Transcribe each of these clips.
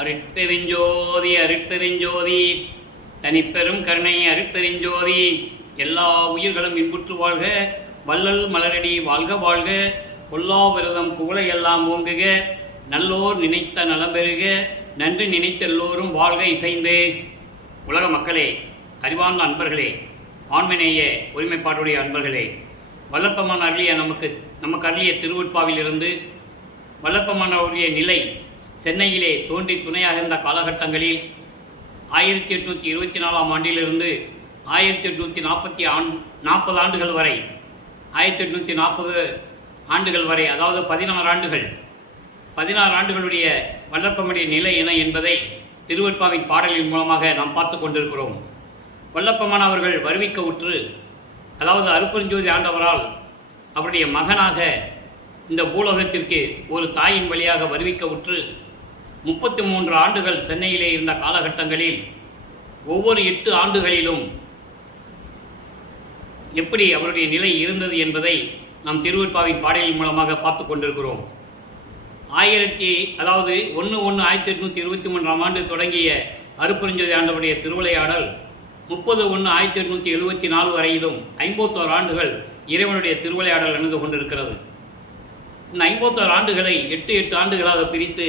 அருட்பெருஞ்சோதி அருட்பெருஞ்சோதி தனிப்பெரும் கருணை அருட்பெருஞ்சோதி. எல்லா உயிர்களும் இன்புற்று வாழ்க, வள்ளல் மலரடி வாழ்க வாழ்க, கொல்லா விரதம் குவளை எல்லாம் ஓங்குக, நல்லோர் நினைத்த நலம் பெறுக, நன்றி நினைத்த எல்லோரும் வாழ்க இசைந்து. உலக மக்களே, அறிவார்ந்த அன்பர்களே, ஆண்மநேய ஒருமைப்பாட்டுடைய அன்பர்களே, வல்லப்பமான அருளிய நமக்கு அருளிய திருவுட்பாவிலிருந்து வல்லப்பமானவருடைய நிலை சென்னையிலே தோன்றி துணையாக இருந்த காலகட்டங்களில் 1824ஆம் ஆண்டிலிருந்து 1840 ஆண்டுகள் வரை 1840 ஆண்டுகள் வரை, அதாவது 16 ஆண்டுகளுடைய வல்லப்பனுடைய நிலை என என்பதை திருவெட்பாவின் பாடலின் மூலமாக நாம் பார்த்து கொண்டிருக்கிறோம். வல்லப்பமான அவர்கள் வருவிக்க உற்று, அதாவது அருட்பெருஞ்சோதி ஆண்டவரால் அவருடைய மகனாக இந்த பூலோகத்திற்கு ஒரு தாயின் வழியாக வருவிக்க உற்று 33 ஆண்டுகள் சென்னையிலே இருந்த காலகட்டங்களில் ஒவ்வொரு 8 ஆண்டுகளிலும் எப்படி அவருடைய நிலை இருந்தது என்பதை நாம் திருவெட்பாவின் பாடலின் மூலமாக பார்த்து கொண்டிருக்கிறோம். 1/1/1823ஆம் ஆண்டு தொடங்கிய அருட்பெருஞ்சோதி ஆண்டவருடைய திருவிளையாடல் 30/1/1874 வரையிலும் 51 ஆண்டுகள் இறைவனுடைய திருவிளையாடல் நடந்து கொண்டிருக்கிறது. இந்த 51 ஆண்டுகளை 8 ஆண்டுகளாக பிரித்து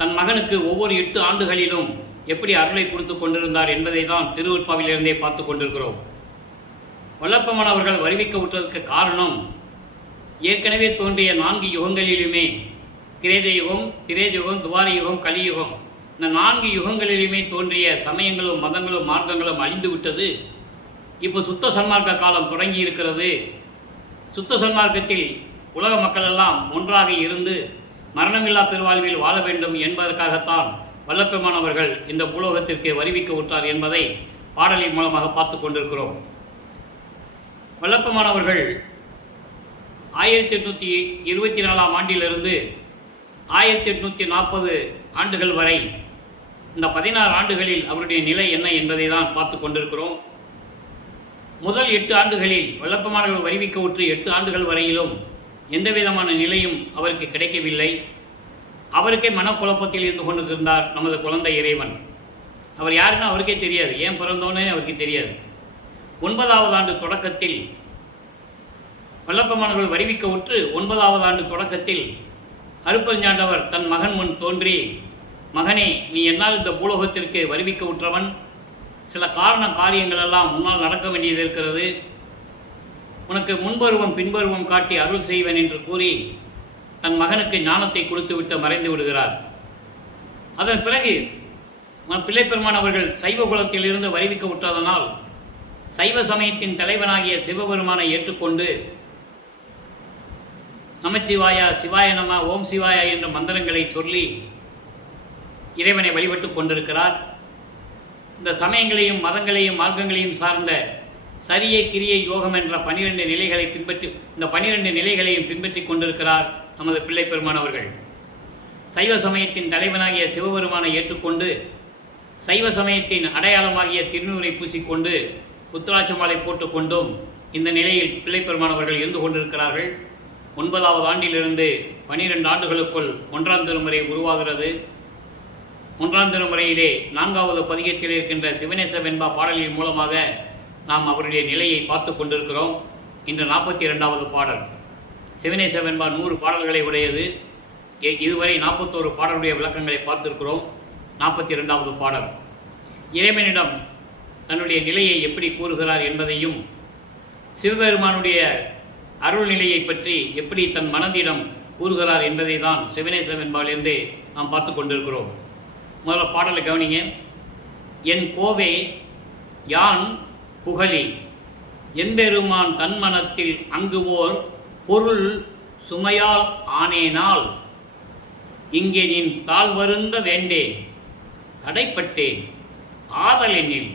தன் மகனுக்கு ஒவ்வொரு 8 ஆண்டுகளிலும் எப்படி அருளை கொடுத்து கொண்டிருந்தார் என்பதை தான் திருவெட்பாவிலிருந்தே பார்த்து கொண்டிருக்கிறோம். வல்லப்பமானவர்கள் வருவிக்க விட்டதற்கு காரணம், ஏற்கனவே தோன்றிய 4 யுகங்களிலுமே, கிரேத யுகம், திரேஜயுகம், துவார யுகம், கலியுகம், இந்த 4 யுகங்களிலுமே தோன்றிய சமயங்களும் மதங்களும் மார்க்கங்களும் அழிந்து விட்டது. இப்போ சுத்த சன்மார்க்க காலம் தொடங்கி இருக்கிறது. சுத்த சன்மார்க்கத்தில் உலக மக்கள் எல்லாம் ஒன்றாக இருந்து மரணமில்லா பெருவாழ்வில் வாழ வேண்டும் என்பதற்காகத்தான் வல்லப்பமானவர்கள் இந்த பூலோகத்திற்கு வருவிக்க விட்டார் என்பதை பாடலின் மூலமாக பார்த்து கொண்டிருக்கிறோம். வல்லப்பமானவர்கள் 1824ஆம் ஆண்டிலிருந்து 1840 ஆண்டுகள் வரை இந்த 16 ஆண்டுகளில் அவருடைய நிலை என்ன என்பதை தான் பார்த்து கொண்டிருக்கிறோம். முதல் 8 ஆண்டுகளில் வல்லப்பமானவர்கள் வருவிக்க உற்று 8 ஆண்டுகள் வரையிலும் எந்த விதமான நிலையும் அவருக்கு கிடைக்கவில்லை. அவருக்கே மனக்குழப்பத்தில் இருந்து கொண்டிருந்தார் நமது குழந்தை இறைவன். அவர் யாருன்னு அவருக்கே தெரியாது, ஏன் பிறந்தோன்னே அவருக்கு தெரியாது. 9ஆவது ஆண்டு தொடக்கத்தில் வல்லப்பமானவர்கள் வருவிக்க உற்று 9ஆவது ஆண்டு தொடக்கத்தில் அருட்பெருஞ்சாண்டவர் தன் மகன் முன் தோன்றி, மகனே, நீ என்னால் இந்த பூலோகத்திற்கு வருவிக்க உற்றவன், சில காரியங்கள் எல்லாம் முன்னால் நடக்க வேண்டியது இருக்கிறது, உனக்கு முன்பருவம் பின்பருவம் காட்டி அருள் செய்வேன் என்று கூறி தன் மகனுக்கு ஞானத்தை கொடுத்துவிட்டு மறைந்து விடுகிறார். அதன் பிறகு பிள்ளைப்பெருமான் அவர்கள் சைவ குலத்திலிருந்து வருவிக்க விட்டதனால் சைவ சமயத்தின் தலைவனாகிய சிவபெருமானை ஏற்றுக்கொண்டு நமச்சிவாயா, சிவாய நம, ஓம் சிவாயா என்ற மந்திரங்களை சொல்லி இறைவனை வழிபட்டு கொண்டிருக்கிறார். இந்த சமயங்களையும் மதங்களையும் மார்க்கங்களையும் சார்ந்த சரியை கிரியை யோகம் என்ற 12 நிலைகளை பின்பற்றி, இந்த 12 நிலைகளையும் பின்பற்றி கொண்டிருக்கிறார் நமது பிள்ளைப்பெருமான் அவர்கள். சைவ சமயத்தின் தலைவனாகிய சிவபெருமானை ஏற்றுக்கொண்டு சைவ சமயத்தின் அடையாளமாகிய திருநூரை பூசிக்கொண்டு உத்திராட்ச மாலை போட்டுக்கொண்டும் இந்த நிலையில் பிள்ளைப்பெருமான் அவர்கள் இருந்து கொண்டிருக்கிறார்கள். 9ஆவது ஆண்டிலிருந்து 12 ஆண்டுகளுக்குள் 1ஆம் திருமுறை உருவாகிறது. 1ஆம் திருமுறையிலே 4வது பதிகத்தில் இருக்கின்ற சிவநேச வெண்பா பாடலின் மூலமாக நாம் அவருடைய நிலையை பார்த்து கொண்டிருக்கிறோம். இன்று 42வது பாடல். சிவநேச வெண்பா 100 பாடல்களை உடையது. இதுவரை 41 பாடலுடைய விளக்கங்களை பார்த்திருக்கிறோம். 42வது பாடல் இறைவனிடம் தன்னுடைய நிலையை எப்படி கூறுகிறார் என்பதையும், சிவபெருமானுடைய அருள் நிலையை பற்றி எப்படி தன் மனதிடம் கூறுகிறார் என்பதை தான் சிவநேச வெண்பாவிலிருந்து நாம் பார்த்து கொண்டிருக்கிறோம். முதல்ல பாடலை கவனிங்க. என் கோவே யான் புகழி எம்பெருமான் தன்மனத்தில் அங்குவோர் பொருள் சுமையால் ஆனேனால் இங்கே நின் தாழ் வருந்த வேண்டேன், தடைப்பட்டேன் ஆதலெனில்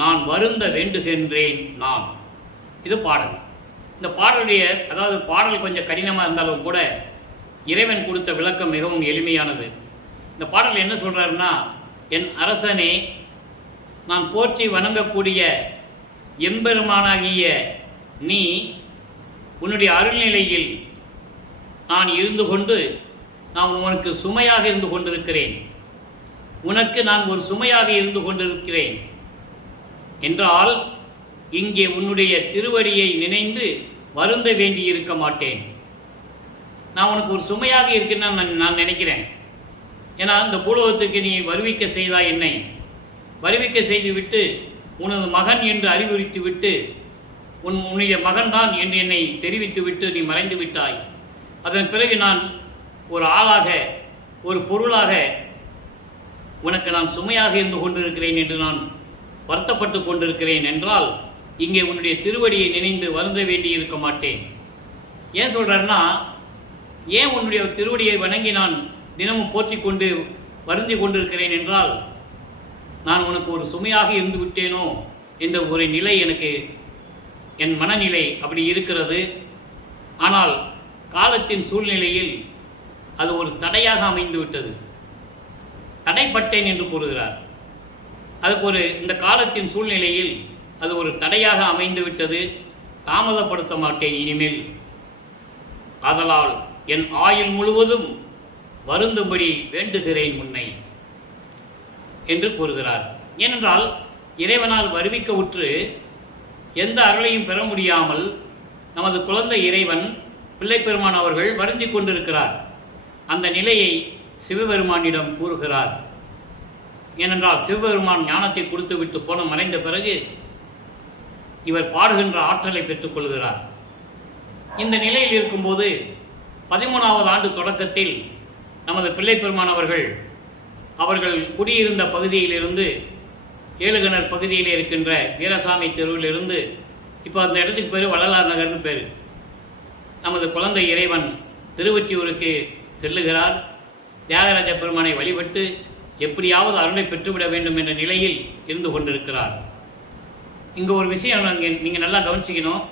நான் வருந்த வேண்டுகின்றேன் நான். இது பாடல். இந்த பாடலுடைய, அதாவது பாடல் கொஞ்சம் கடினமாக இருந்தாலும் கூட இறைவன் கொடுத்த விளக்கம் மிகவும் எளிமையானது. இந்த பாடல் என்ன சொல்கிறாருன்னா, என் அரசனே, நான் போற்றி வணங்கக்கூடிய எம்பெருமானாகிய நீ உன்னுடைய அருள்நிலையில் நான் இருந்து கொண்டு நான் உனக்கு சுமையாக இருந்து கொண்டிருக்கிறேன். உனக்கு நான் ஒரு சுமையாக இருந்து கொண்டிருக்கிறேன் என்றால் இங்கே உன்னுடைய திருவடியை நினைந்து வருந்த வேண்டி இருக்க மாட்டேன். நான் உனக்கு ஒரு சுமையாக இருக்கேன்னு நான் நினைக்கிறேன். ஏன்னா இந்த பூலோகத்துக்கு நீ வருவிக்க செய்தாய், என்னை வருவிக்க செய்துவிட்டு உனது மகன் என்று அறிவுறுத்தி விட்டு உன்னுடைய மகன்தான் என்று என்னை தெரிவித்து விட்டு நீ மறைந்து விட்டாய். அதன் பிறகு நான் ஒரு ஆளாக ஒரு பொருளாக உனக்கு நான் சுமையாக இருந்து கொண்டிருக்கிறேன் என்று நான் வருத்தப்பட்டு கொண்டிருக்கிறேன் என்றால் இங்கே உன்னுடைய திருவடியை நினைந்து வருந்த வேண்டி இருக்க மாட்டேன். ஏன் சொல்கிறேன்னா, ஏன் உன்னுடைய திருவடியை வணங்கி நான் தினமும் போற்றி கொண்டு வருந்தி கொண்டிருக்கிறேன் என்றால் நான் உனக்கு ஒரு சுமையாக இருந்து விட்டேனோ என்ற ஒரு நிலை எனக்கு, என் மனநிலை அப்படி இருக்கிறது. ஆனால் காலத்தின் சூழ்நிலையில் அது ஒரு தடையாக அமைந்து விட்டது. தடைப்பட்டேன் என்று கூறுகிறார். அதுக்கு ஒரு இந்த காலத்தின் சூழ்நிலையில் அது ஒரு தடையாக அமைந்து விட்டது. தாமதப்படுத்த மாட்டேன் இனிமேல். ஆதலால் என் ஆயுள் முழுவதும் வருந்தும்படி வேண்டுகிறேன் முன்னை என்று கூறுகிறார். ஏனென்றால் இறைவனால் வருவிக்க உற்று எந்த அருளையும் பெற முடியாமல் நமது குழந்தை இறைவன் பிள்ளைப்பெருமான் அவர்கள் வருந்தி கொண்டிருக்கிறார். அந்த நிலையை சிவபெருமானிடம் கூறுகிறார். ஏனென்றால் சிவபெருமான் ஞானத்தை கொடுத்து விட்டு போன மறைந்த பிறகு இவர் பாடுகின்ற ஆற்றலை பெற்றுக்கொள்கிறார். இந்த நிலையில் இருக்கும்போது 13வது ஆண்டு தொடக்கத்தில் நமது பிள்ளைப்பெருமான் அவர்கள் குடியிருந்த பகுதியிலிருந்து ஏழுகிணர் பகுதியில் இருக்கின்ற வீரசாமி தெருவிலிருந்து இப்போ அந்த இடத்துக்கு பேர் வள்ளலார் நகர்னு பேர். நமது குழந்தை இறைவன் திருவொற்றியூருக்கு செல்லுகிறார். தியாகராஜ பெருமானை வழிபட்டு எப்படியாவது அருளை பெற்றுவிட வேண்டும் என்ற நிலையில் இருந்து கொண்டிருக்கிறார். இங்கே ஒரு விஷயம் நீங்கள் நல்லா கவனிச்சிக்கணும்.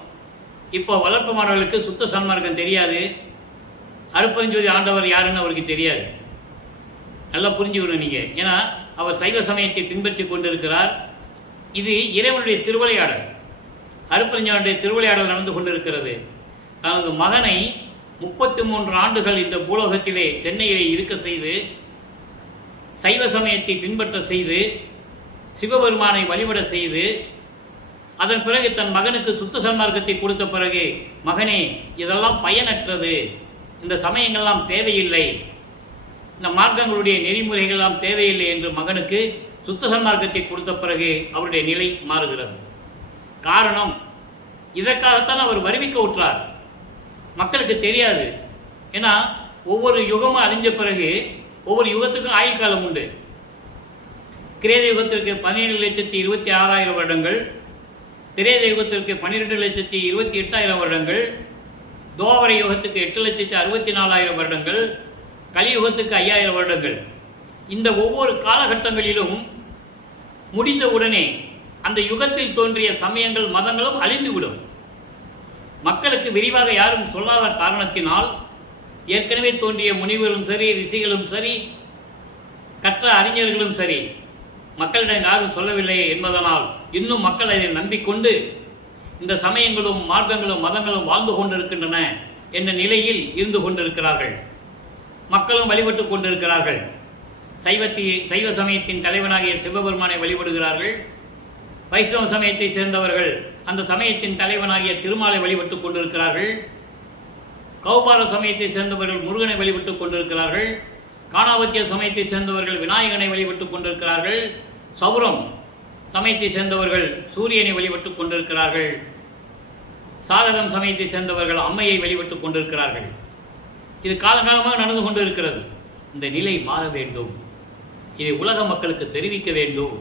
இப்போ வளர்ப்பு மாணவர்களுக்கு சுத்த சன்மார்க்கம் தெரியாது. அருட்பெருஞ்சோதி ஆண்டவர் யாருன்னு அவருக்கு தெரியாது. நல்லா புரிஞ்சுக்கணும் நீங்கள். ஏன்னா அவர் சைவ சமயத்தை பின்பற்றி கொண்டிருக்கிறார். இது இறைவனுடைய திருவிளையாடல், அருட்பெருஞ்சோதியுடைய திருவிளையாடல் நடந்து கொண்டிருக்கிறது. தனது மகனை 33 ஆண்டுகள் இந்த பூலோகத்திலே சென்னையிலே இருக்க செய்து சைவ சமயத்தை பின்பற்ற செய்து சிவபெருமானை வழிபட செய்து அதன் பிறகு தன் மகனுக்கு சுத்த சன்மார்க்கத்தை கொடுத்த பிறகு, மகனே இதெல்லாம் பயனற்றது, இந்த சமயங்கள்லாம் தேவையில்லை, இந்த மார்க்கங்களுடைய நெறிமுறைகள்லாம் தேவையில்லை என்று மகனுக்கு சுத்த சன்மார்க்கத்தை கொடுத்த பிறகு அவருடைய நிலை மாறுகிறது. காரணம், இதற்காகத்தான் அவர் வருவிக்க உற்றார். மக்களுக்கு தெரியாது. ஏன்னா ஒவ்வொரு யுகமும் அழிஞ்ச பிறகு ஒவ்வொரு யுகத்துக்கும் ஆயுள் காலம் உண்டு. கிரேத யுகத்திற்கு 17,26,000 வருடங்கள், திரேத யுகத்திற்கு 12,28,000 வருடங்கள், துவாபர யுகத்துக்கு 8,64,000 வருடங்கள், கலியுகத்துக்கு 5,000 வருடங்கள். இந்த ஒவ்வொரு காலகட்டங்களிலும் முடிந்தவுடனே அந்த யுகத்தில் தோன்றிய சமயங்கள் மதங்களும் அழிந்துவிடும். மக்களுக்கு விரிவாக யாரும் சொல்லாத காரணத்தினால் ஏற்கனவே தோன்றிய முனிவரும் சரி, ரிஷிகளும் சரி, கற்ற அறிஞர்களும் சரி, மக்களிடம் யாரும் சொல்லவில்லை என்பதனால் இன்னும் மக்கள் அதை நம்பிக்கொண்டு இந்த சமயங்களும் மார்க்கங்களும் மதங்களும் வாழ்ந்து கொண்டிருக்கின்றன என்ற நிலையில் இருந்து கொண்டிருக்கிறார்கள். மக்களும் வழிபட்டு கொண்டிருக்கிறார்கள். சைவ சமயத்தின் தலைவனாகிய சிவபெருமானை வழிபடுகிறார்கள். வைஷ்ணவ சமயத்தை சேர்ந்தவர்கள் அந்த சமயத்தின் தலைவனாகிய திருமாலை வழிபட்டு கொண்டிருக்கிறார்கள். கௌபார சமயத்தை சேர்ந்தவர்கள் முருகனை வழிபட்டு கொண்டிருக்கிறார்கள். காணாவத்திய சமயத்தை சேர்ந்தவர்கள் விநாயகனை வழிபட்டு கொண்டிருக்கிறார்கள். சௌரம் சமயத்தை சேர்ந்தவர்கள் சூரியனை வழிபட்டு கொண்டிருக்கிறார்கள். சாதகம் சமயத்தை சேர்ந்தவர்கள் அம்மையை வழிபட்டு கொண்டிருக்கிறார்கள். இது காலகாலமாக நடந்து கொண்டு இருக்கிறது. இந்த நிலை மாற வேண்டும். இதை உலக மக்களுக்கு தெரிவிக்க வேண்டும்.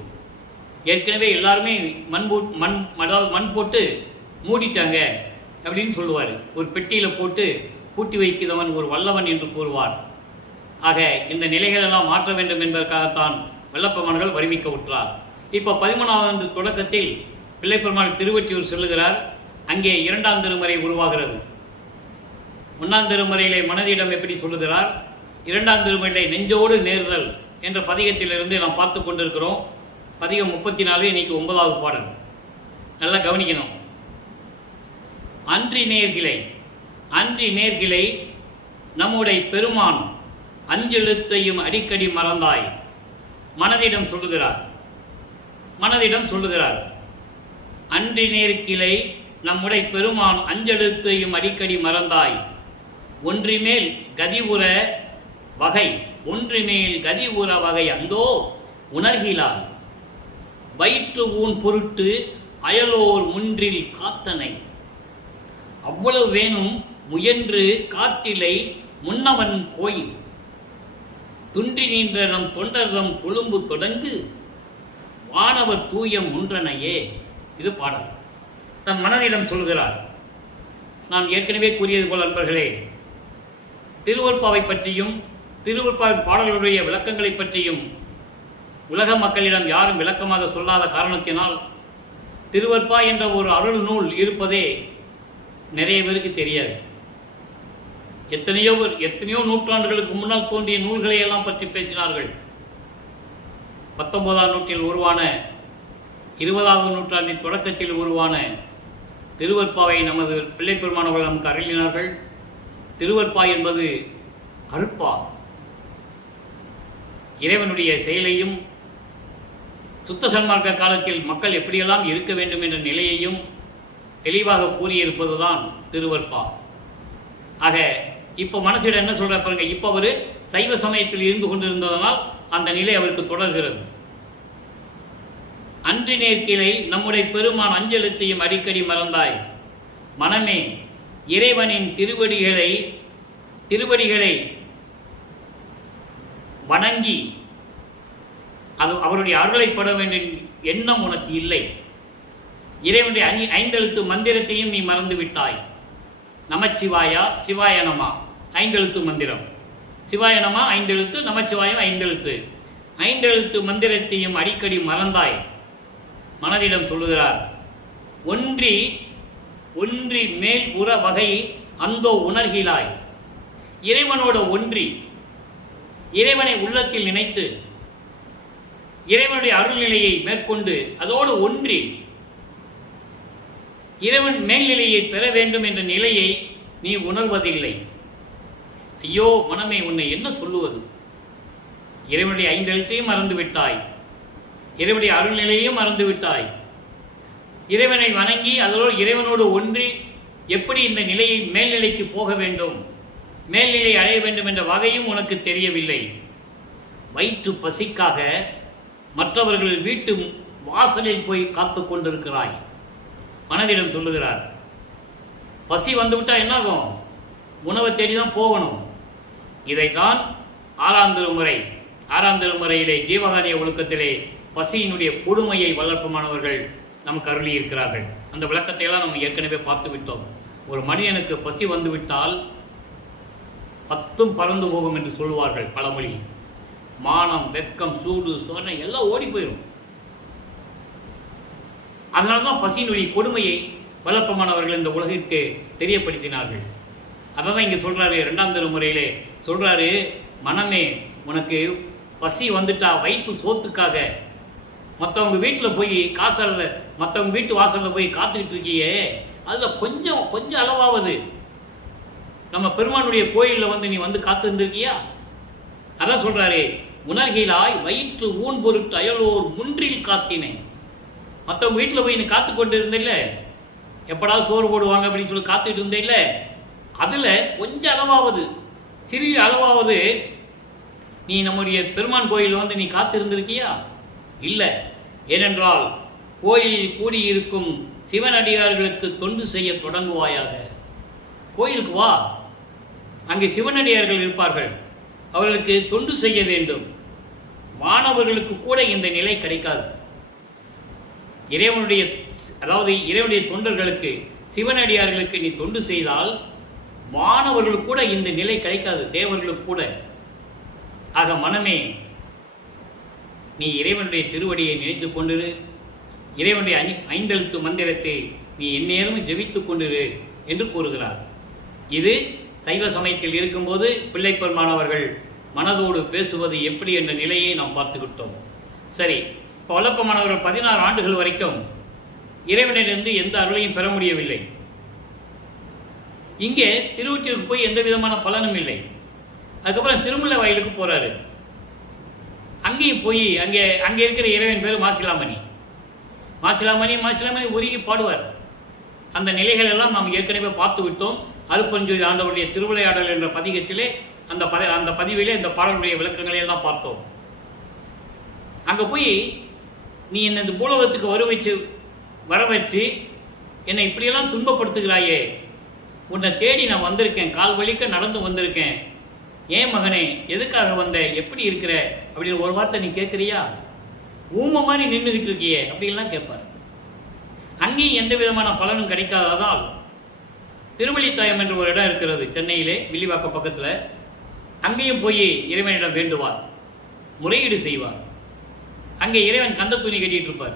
ஏற்கனவே எல்லாருமே மண் போட்டு மூடிட்டாங்க அப்படின்னு சொல்லுவார். ஒரு பெட்டியில் போட்டு பூட்டி வைக்கிறவன் ஒரு வல்லவன் என்று கூறுவார். ஆக இந்த நிலைகளெல்லாம் மாற்ற வேண்டும் என்பதற்காகத்தான் வெள்ளப்பெருமான்கள் வருவிக்க உற்றார். இப்போ 13வது தொடக்கத்தில் பிள்ளைப்பெருமாள் திருவொற்றியூர் செல்லுகிறார். அங்கே 2ஆம் திருமுறை உருவாகிறது. 1ஆம் திருமுறையிலே மனதிடம் எப்படி சொல்லுகிறார், 2ஆம் திருமுறையிலே நெஞ்சோடு நேர்தல் என்ற பதிகத்திலிருந்து நாம் பார்த்து கொண்டிருக்கிறோம். பதிகம் 34, இன்னைக்கு 9வது பாடல். நல்லா கவனிக்கணும். அன்றி நேர்கிளை நம்முடைய பெருமான் அஞ்செழுத்தையும் அடிக்கடி மறந்தாய். மனதிடம் சொல்லுகிறார் அன்றி நேர்கிளை நம்முடைய பெருமான் அஞ்செழுத்தையும் அடிக்கடி மறந்தாய் ஒன்றிமேல் கதிவுற வகை அந்தோ உணர்கிலாய் வயிற்று ஊன் பொருட்டு அயலோர் முன்றில் காத்தனை அவ்வளவு வேணும் முயன்று காத்திலை முன்னவன் கோயில் துன்றி நின்ற நம் தொண்டர்தம் துளும்பு தொடங்கு வானவர் தூயம் ஒன்றனையே. இது பாடல். தன் மனதிடம் சொல்கிறார். நான் ஏற்கனவே கூறியது போல் நண்பர்களே, திருவருட்பாவை பற்றியும் திருவருட்பாவை பாடல்களுடைய விளக்கங்களை பற்றியும் உலக மக்களிடம் யாரும் விளக்கமாக சொல்லாத காரணத்தினால் திருவருட்பா என்ற ஒரு அருள் நூல் இருப்பதே நிறைய பேருக்கு தெரியாது. எத்தனையோ நூற்றாண்டுகளுக்கு முன்னால் தோன்றிய நூல்களை எல்லாம் பற்றி பேசினார்கள். 19ஆம் நூற்றில் உருவான 20வது நூற்றாண்டின் தொடக்கத்தில் உருவான திருவருட்பாவை நமது பிள்ளை பெருமானவர்கள் நமக்கு அருளினார்கள். திருவருட்பா என்பது அருட்பா, இறைவனுடைய செயலையும் சுத்த சன்மார்க்க காலத்தில் மக்கள் எப்படியெல்லாம் இருக்க வேண்டும் என்ற நிலையையும் தெளிவாக கூறியிருப்பதுதான் திருவருட்பா. ஆக இப்போ மனசிடம் என்ன சொல்ற பாருங்க, இப்போ அவர் சைவ சமயத்தில் இருந்து கொண்டிருந்ததனால் அந்த நிலை அவருக்கு தொடர்கிறது. அன்றி நேர்கிளை நம்முடைய பெருமான் அஞ்செழுத்தையும் அடிக்கடி மறந்தாய் மனமே இறைவனின் திருவடிகளை வணங்கி அது அவருடைய அருளைப்பட வேண்டும் எண்ணம் உனக்கு இல்லை. இறைவனுடைய 5 எழுத்து மந்திரத்தையும் நீ மறந்து விட்டாய். நமச்சிவாயா சிவாய நம 5 எழுத்து மந்திரம், சிவாய நம 5 எழுத்து, நமச்சிவாயம் 5 எழுத்து. 5 எழுத்து மந்திரத்தையும் அடிக்கடி மறந்தாய். மனதிடம் சொல்லுகிறார். ஒன்றி மேல் உற வகை அந்தோ உணர்கிலாய். இறைவனோட ஒன்றி, இறைவனை உள்ளத்தில் நினைத்து, இறைவனுடைய அருள்நிலையை மேற்கொண்டு அதோடு ஒன்றி இறைவன் மேல்நிலையை பெற வேண்டும் என்ற நிலையை நீ உணர்வதில்லை. ஐயோ மனமே, உன்னை என்ன சொல்லுவது? இறைவனுடைய 5 எழுத்தையும் மறந்து விட்டாய், இறைவனுடைய அருள்நிலையையும் மறந்து விட்டாய். இறைவனை வணங்கி அதோடு இறைவனோடு ஒன்றி எப்படி இந்த நிலையை மேல்நிலைக்கு போக வேண்டும், மேல்நிலை அடைய வேண்டும் என்ற வகையும் உனக்கு தெரியவில்லை. வயிற்று பசிக்காக மற்றவர்கள் வீட்டு வாசலில் போய் காத்து கொண்டிருக்கிறாய். மனதிடம் சொல்லுகிறார். பசி வந்துவிட்டால் என்னாகும்? உணவை தேடிதான் போகணும். இதைத்தான் 6ஆம் திருமுறையிலே ஜீவகாரிய ஒழுக்கத்திலே பசியினுடைய கொடுமையை வளர்ப்புமானவர்கள் நமக்கு அருளி இருக்கிறார்கள். அந்த விளக்கத்தை எல்லாம் நம்ம ஏற்கனவே பார்த்து விட்டோம். ஒரு மனிதனுக்கு பசி வந்துவிட்டால் 10ம் பறந்து போகும் என்று சொல்லுவார்கள் பழமொழி. மானம், வெக்கம், சூடு, சோதனை எல்லாம் ஓடி போயிடும். அதனால்தான் பசியினுடைய கொடுமையை வளர்ப்பமானவர்கள் இந்த உலகிற்கு தெரியப்படுத்தினார்கள். அதான் இங்கே சொல்றாரு. 2ஆம் திருமுறையிலே சொல்றாரு, மனமே உனக்கு பசி வந்துட்டா வயிற்று சோத்துக்காக மற்றவங்க வீட்டில் போய் மற்றவங்க வீட்டு வாசலில் போய் காத்துக்கிட்டு இருக்கியே, அதில் கொஞ்சம் அளவாவது நம்ம பெருமானுடைய கோயிலில் நீ காத்து இருந்திருக்கியா? அதான் சொல்றாரு, உணர்கிலாய் வயிற்று ஊன் பொருட்டு அயலோர் முன்றில் காத்தினை. மற்றவங்க வீட்டில் போய் நீ காத்து கொண்டு இருந்தில்ல, எப்படாவது சோறு போடுவாங்க அப்படின்னு சொல்லி காத்துக்கிட்டு இருந்தில்ல, அதில் கொஞ்சம் அளவாவது, சிறிய அளவாவது நீ நம்முடைய பெருமான் கோயிலில் நீ காத்து இருந்திருக்கியா? இல்லை. ஏனென்றால் கோயிலில் கூடியிருக்கும் சிவனடியார்களுக்கு தொண்டு செய்ய தொடங்குவாயாக. கோயிலுக்கு வா, அங்கே சிவனடியார்கள் இருப்பார்கள், அவர்களுக்கு தொண்டு செய்ய வேண்டும். மாணவர்களுக்கு கூட இந்த நிலை கிடைக்காது. இறைவனுடைய தொண்டர்களுக்கு, சிவனடியார்களுக்கு நீ தொண்டு செய்தால் மாணவர்களுக்கு கூட இந்த நிலை கிடைக்காது, தேவர்களுக்கு கூட. ஆக மனமே, நீ இறைவனுடைய திருவடியை நினைத்துக் கொண்டிரு, இறைவனுடைய 5 எழுத்து மந்திரத்தை நீ எந்நேரமும் ஜெபித்துக் கொண்டிரு என்று கூறுகிறார். இது சைவ சமயத்தில் இருக்கும்போது பிள்ளை பெருமானவர்கள் மனதோடு பேசுவது எப்படி என்ற நிலையை நாம் பார்த்துக்கிட்டோம். சரி, இப்போ வல்லப்பமானவர்கள் 16 ஆண்டுகள் வரைக்கும் இறைவனிலிருந்து எந்த அருளையும் பெற முடியவில்லை. இங்கே திருவொற்றிற்கு போய் எந்த விதமான பலனும் இல்லை. அதுக்கப்புறம் திருமலை வயலுக்கு போறாரு. அங்கே அங்கேயும் போய் அங்கே இருக்கிற இறைவன் பேர் மாசிலாமணி. மாசிலாமணி உருகி பாடுவார். அந்த நிலைகள் எல்லாம் நாம் ஏற்கனவே பார்த்து விட்டோம். அருட்பெருஞ்சோதி ஆண்டவருடைய திருவிளையாடல் என்ற பதிகத்திலே அந்த பதிவிலே இந்த பாடலுடைய விளக்கங்களை எல்லாம் பார்த்தோம். அங்கே போய் நீ என்னை இந்த பூலோகத்துக்கு வர வச்சு என்னை இப்படியெல்லாம் துன்பப்படுத்துகிறாயே, உன்னை தேடி நான் வந்திருக்கேன், கால் வலிக்க நடந்து வந்திருக்கேன், ஏன் மகனே எதுக்காக வந்த, எப்படி இருக்கிற அப்படின்னு ஒரு வார்த்தை நீ கேட்குறியா, ஊமை மாதிரி நின்றுக்கிட்டு இருக்கியே அப்படின்லாம் கேட்பார். அங்கேயும் எந்த விதமான பலனும் கிடைக்காததால் திருவள்ளித்தாயம் என்ற ஒரு இடம் இருக்கிறது சென்னையிலே, வில்லிவாக்கம் பக்கத்தில். அங்கேயும் போய் இறைவனிடம் வேண்டுவார், முறையீடு செய்வார். அங்கே இறைவன் கந்த துணி கட்டிகிட்டு இருப்பார்.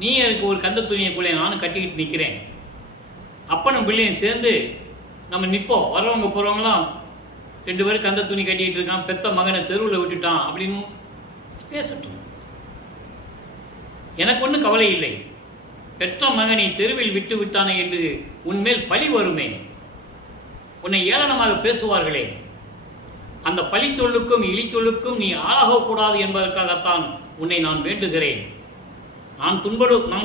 நீ எனக்கு ஒரு கந்த துணியைக்குள்ளே நானும் கட்டிக்கிட்டு நிற்கிறேன், அப்பனும் பிள்ளையும் சேர்ந்து நம்ம நிற்போம், வரவங்க போகிறவங்களாம் 2 பேரும் கந்த துணி கட்டிக்கிட்டு இருக்கான், பெத்த மகனை தெருவில் விட்டுட்டான் அப்படின்னு பேசட்டும், எனக்கு ஒன்றும் கவலை இல்லை. பெற்ற மகனை தெருவில் விட்டு விட்டானே என்று உன்மேல் பழி வருமே, உன்னை ஏளனமாக பேசுவார்களே, அந்த பழி சொல்லுக்கும் இழி சொல்லுக்கும் நீ ஆளாகக்கூடாது என்பதற்காகத்தான் உன்னை நான் வேண்டுகிறேன். நான்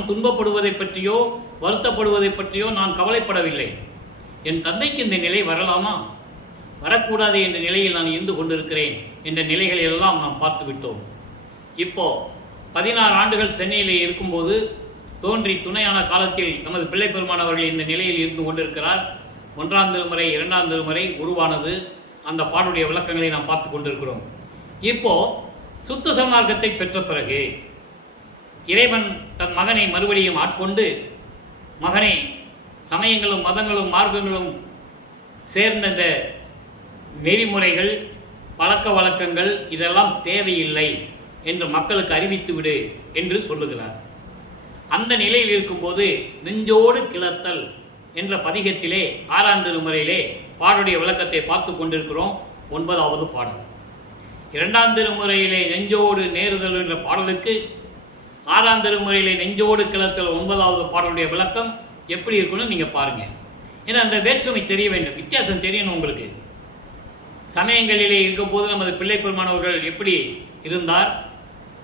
துன்பப்படுவதை பற்றியோ வருத்தப்படுவதை பற்றியோ நான் கவலைப்படவில்லை. என் தந்தைக்கு இந்த நிலை வரலாமா, வரக்கூடாது என்ற நிலையில் நான் இருந்து கொண்டிருக்கிறேன் என்ற நிலைகளை எல்லாம் நாம் பார்த்து விட்டோம். இப்போ 16 ஆண்டுகள் சென்னையிலே இருக்கும்போது தோன்றி துணையான காலத்தில் நமது பிள்ளை பெருமான் அவர்கள் இந்த நிலையில் இருந்து கொண்டிருக்கிறார். 1ஆம் திருமுறை 2ஆம் திருமுறை உருவானது, அந்த பாடுடைய விளக்கங்களை நாம் பார்த்து கொண்டிருக்கிறோம். இப்போ சுத்த சன்மார்க்கத்தை பெற்ற பிறகு இறைவன் தன் மகனை மறுபடியும் ஆட்கொண்டு, மகனை சமயங்களும் மதங்களும் மார்க்கங்களும் சேர்ந்த இந்த நெறிமுறைகள் பழக்க வழக்கங்கள் இதெல்லாம் தேவையில்லை என்று மக்களுக்கு அறிவித்து விடு என்று சொல்லுகிறார். அந்த நிலையில் இருக்கும்போது நெஞ்சோடு கிளத்தல் என்ற பதிகத்திலே 6ஆம் திருமுறையிலே பாடுடைய விளக்கத்தை பார்த்து கொண்டிருக்கிறோம். 9வது பாடல். 2ஆம் திருமுறையிலே நெஞ்சோடு நேருதல் என்ற பாடலுக்கு 6ஆம் திருமுறையிலே நெஞ்சோடு கிளத்தல் 9வது பாடலுடைய விளக்கம் எப்படி இருக்குன்னு நீங்கள் பாருங்கள். ஏன்னா அந்த வேற்றுமை தெரிய வேண்டும், வித்தியாசம் தெரியணும் உங்களுக்கு. சமயங்களிலே இருக்கும்போது நமது பிள்ளை பெருமானவர்கள் எப்படி இருந்தார்,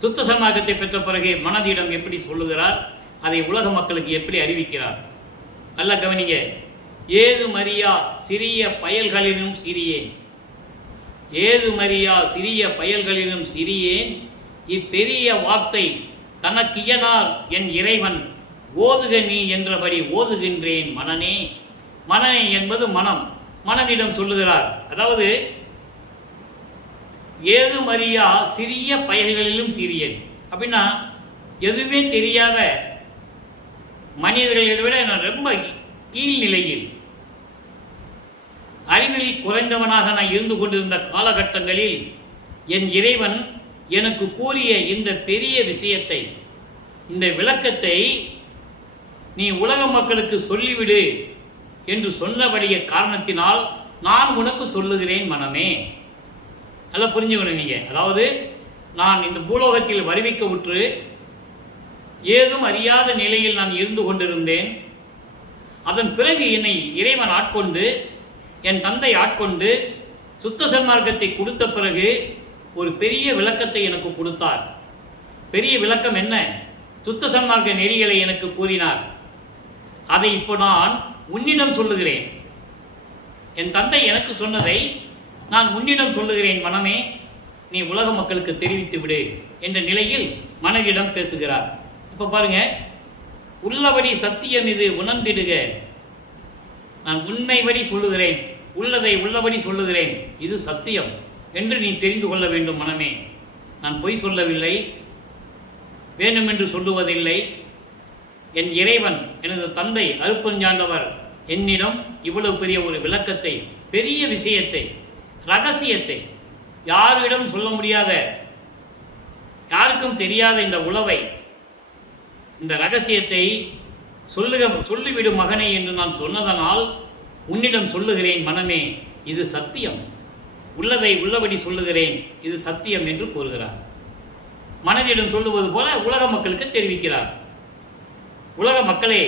சுத்த சன்மார்க்கத்தை பெற்ற பிறகு மனதிடம் எப்படி சொல்லுகிறார், அதை உலக மக்களுக்கு எப்படி அறிவிக்கிறார். நல்ல கவனிங்க. ஏது மரியா சிறிய பயல்களிலும் சிறியேன், ஏது மரியா சிறிய பயல்களிலும் சிறியேன், இப்பெரிய வார்த்தை தனக்கு இயனார் என் இறைவன், ஓதுக நீ என்றபடி ஓதுகின்றேன் மனனே. மனனே என்பது மனம், மனதிடம் சொல்லுகிறார். அதாவது ஏது மரியா சிறிய பயல்களிலும் சிறியேன் அப்படின்னா, எதுவுமே தெரியாத மனிதர்களை விட நான் ரொம்ப கீழ்நிலையில் அறிவில் குறைந்தவனாக நான் இருந்து கொண்டிருந்த காலகட்டங்களில் என் இறைவன் எனக்கு கூறிய இந்த பெரிய விஷயத்தை, இந்த விளக்கத்தை நீ உலக மக்களுக்கு சொல்லிவிடு என்று சொன்னபடிய காரணத்தினால் நான் உனக்கு சொல்லுகிறேன் மனமே. நல்லா புரிஞ்சுக்கணும் நீங்க. அதாவது நான் இந்த பூலோகத்தில் வருவிக்க உற்று ஏதும் அறியாத நிலையில் நான் இருந்து கொண்டிருந்தேன். அதன் பிறகு என்னை இறைவன் ஆட்கொண்டு, என் தந்தை ஆட்கொண்டு சுத்த சன்மார்க்கத்தை கொடுத்த பிறகு ஒரு பெரிய விளக்கத்தை எனக்கு கொடுத்தார். பெரிய விளக்கம் என்ன? சுத்த சன்மார்க்க நெறிகளை எனக்கு கூறினார். அதை இப்போ நான் உன்னிடம் சொல்லுகிறேன். என் தந்தை எனக்கு சொன்னதை நான் உன்னிடம் சொல்லுகிறேன் மனமே, நீ உலக மக்களுக்கு தெரிவித்து விடு என்ற நிலையில் மனதிடம் பேசுகிறார். இப்போ பாருங்க, உள்ளபடி சத்தியம் இது உணர்ந்திடுக, நான் உண்மைபடி சொல்லுகிறேன், உள்ளதை உள்ளபடி சொல்லுகிறேன், இது சத்தியம் என்று நீ தெரிந்து கொள்ள வேண்டும் மனமே. நான் பொய் சொல்லவில்லை, வேண்டுமென்று சொல்லுவதில்லை. என் இறைவன் எனது தந்தை அருட்பெருஞ்சாண்டவர் என்னிடம் இவ்வளவு பெரிய ஒரு விளக்கத்தை, பெரிய விஷயத்தை, ரகசியத்தை, யாரிடம் சொல்ல முடியாத, யாருக்கும் தெரியாத இந்த உளவை, இந்த ரகசியத்தை சொல்லிவிடும் மகனை என்று நான் சொன்னதனால் உன்னிடம் சொல்லுகிறேன் மனமே, இது சத்தியம், உள்ளதை உள்ளபடி சொல்லுகிறேன், இது சத்தியம் என்று கூறுகிறார். மனதிடம் சொல்லுவது போல உலக மக்களுக்கு தெரிவிக்கிறார். உலக மக்களே,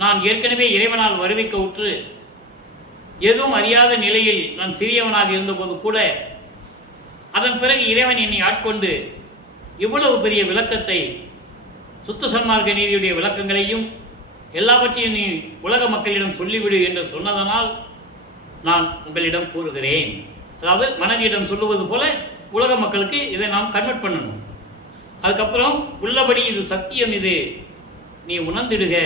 நான் ஏற்கனவே இறைவனால் வருவிக்க உற்று எதுவும் அறியாத நிலையில் நான் சிறியவனாக இருந்தபோது கூட அதன் பிறகு இறைவன் என்னை ஆட்கொண்டு இவ்வளவு பெரிய விளக்கத்தை, சுத்த சன்மார்க்க நீதியுடைய விளக்கங்களையும் எல்லாவற்றையும் நீ உலக மக்களிடம் சொல்லிவிடு என்று சொன்னதனால் நான் உங்களிடம் கூறுகிறேன். அதாவது மனதிடம் சொல்லுவது போல உலக மக்களுக்கு இதை நாம் கன்வெர்ட் பண்ணணும். அதுக்கப்புறம் உள்ளபடி இது சத்தியம், இது நீ உணர்ந்திடுக,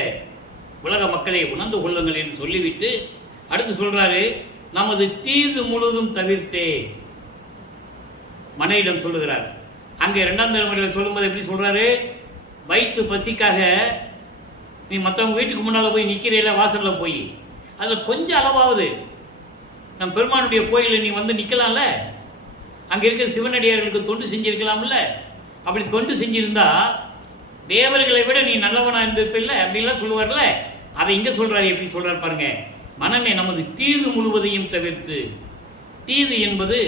உலக மக்களை உணர்ந்து கொள்ளுங்கள் என்று சொல்லிவிட்டு அடுத்து சொல்றாரு, நமது தீது முழுதும் தவிர்த்தே மனையிடம் சொல்லுகிறார். அங்கே 2ஆம் திருமுறையில் சொல்லும்போது எப்படி சொல்றாரு, வயிற்று பசிக்காக நீ மற்றவங்க வீட்டுக்கு முன்னால் போய் நிற்கிறீல, வாசலில் போய் அதில் கொஞ்சம் அளவாவது நம் பெருமானுடைய கோயிலில் நீ வந்து நிற்கலாம்ல, அங்கே இருக்கிற சிவனடியார்களுக்கு தொண்டு செஞ்சிருக்கலாம்ல. அப்படி தொண்டு செஞ்சிருந்தா தேவர்களை விட நீ நல்லவனா இருந்திருப்பில்ல அப்படின்லாம் சொல்லுவார்ல. அதை இங்கே சொல்றாரு. எப்படி சொல்றாரு பாருங்க, மனமே நமது தீது முழுவதையும் தவிர்த்து. தீது என்பது